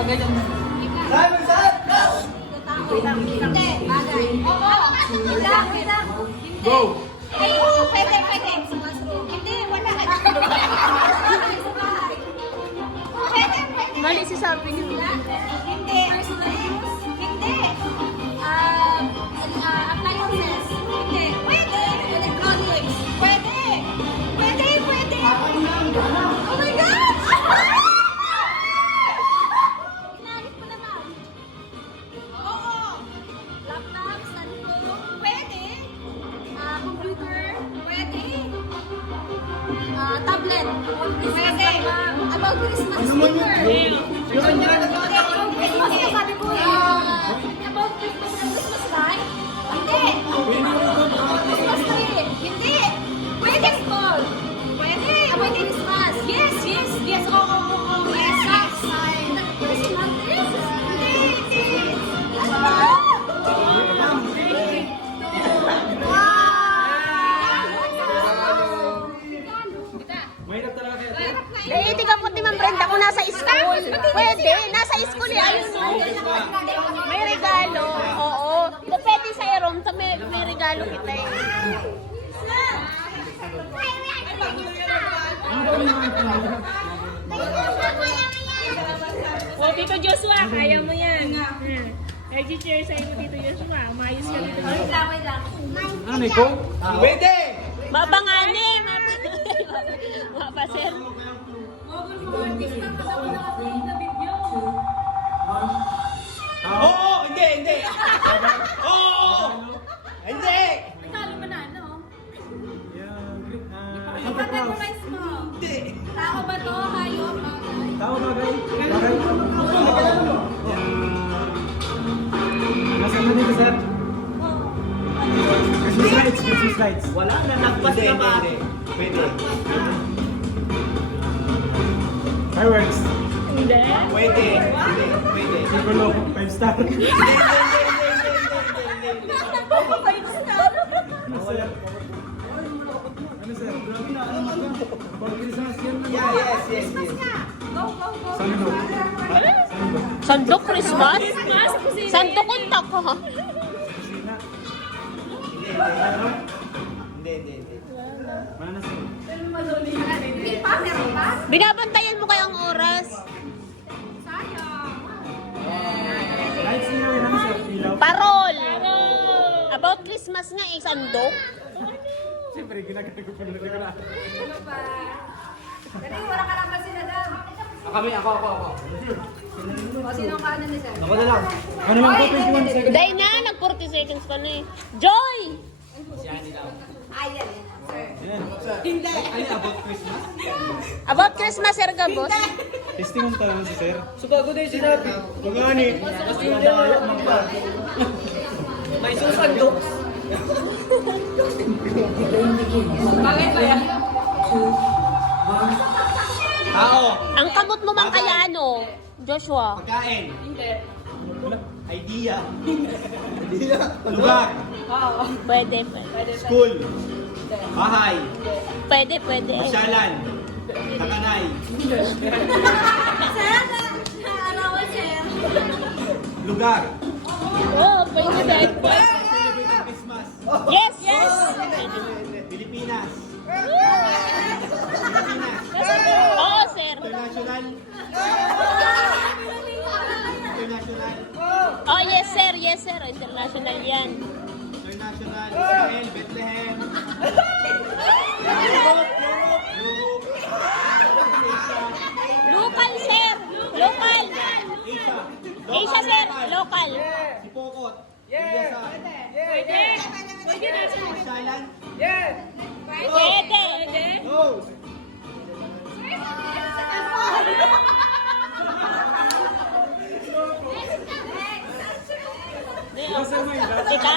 Hindi, bagay. Oo. Go! Ay, pwede. Hindi, wala. Pwede. Mali si sabi niyo. Hindi. Hindi. Appliances. Hindi. Pwede. Electronics. Pwede. Oh my God! Inalit ko naman. Oo. Laptop, cellphone. Pwede. Computer. Pwede. Tablet. Pwede. About Christmas speaker. Christmas na sabi ko eh. About Christmas na Christmas light? Hindi. Christmas tree? Hindi. Pwede small. Pwede. About Christmas? Yes. Oo. Yes. Christmas tree? Hindi. Mahirap talaga kayo. Eh, itiga po ni Ma'am Brenda kung nasa school. Pwede, nasa school eh. Ayun o. May regalo. Oo. Pwede sa Erom, may regalo kita eh. Oh, Tito Joshua, kaya mo yan. Nag-cheer sa inyo, Tito Joshua. Umayos ka, Tito Joshua. Wait lang. Ano, ikaw? Pwede! Mabangani. Mapa, sir. Oo! Hindi! Oo! Hindi! Talo mo na, ano? Ipakategorize mo. Hindi! Tao ba to? Hayop? Bagay? Tao bagay? Nasa mo dito, sir? Christmas lights. Wala na, nagpas ka pa. Pwede. Fireworks. Hindi. Pwede. Siguro, 5 star. Ano, sir? Grabe na, ano mata? For Christmas yan. Yes. Sandok. Sandok Christmas? Sandok kontak ha? Hindi. Mana na, sir? Hindi pa, meron pa? Binabantayan mo kayang oras. Sayang. Lights niya, yan ang sir. Ilaw. Parol. About Christmas nga eh, sandok. Siyempre, ginagawa ko pa na. Ano pa? Dali, wala ka naman sila dam. Ako. O, sino ang kanan ni Sir? Ako na lang. Ano lang po, 21 seconds. Dahil na, nag 40 seconds pa na eh. Joy! Ayan, Sir. Yan. Hindi. Ano, about Christmas? About Christmas, Sir Gabos. Testing mo talaga si sir. Subago na yung sinabi. Pagani. Kasi hindi ako may susandok. Bakit ba yan? Tao. Ang kamot mo mang kaya ano, Joshua? Pagkain. Hindi. Idea. Lugar. Pwede. School. Bahay. Pwede. Pasyalan. Takanay. Sir, naarawan, Sir. Lugar. Oh, pwede. Celebrate ang Christmas. Yes! Pilipinas. Oo, sir. International. Oh, yes, sir. International yan. International. Israel. Bethlehem. Europe. Local, sir. Local. Asia, sir. Local. Si Pokot. Yes. Pwede na, sir. Pasyalan. Pwede. Go. Teka.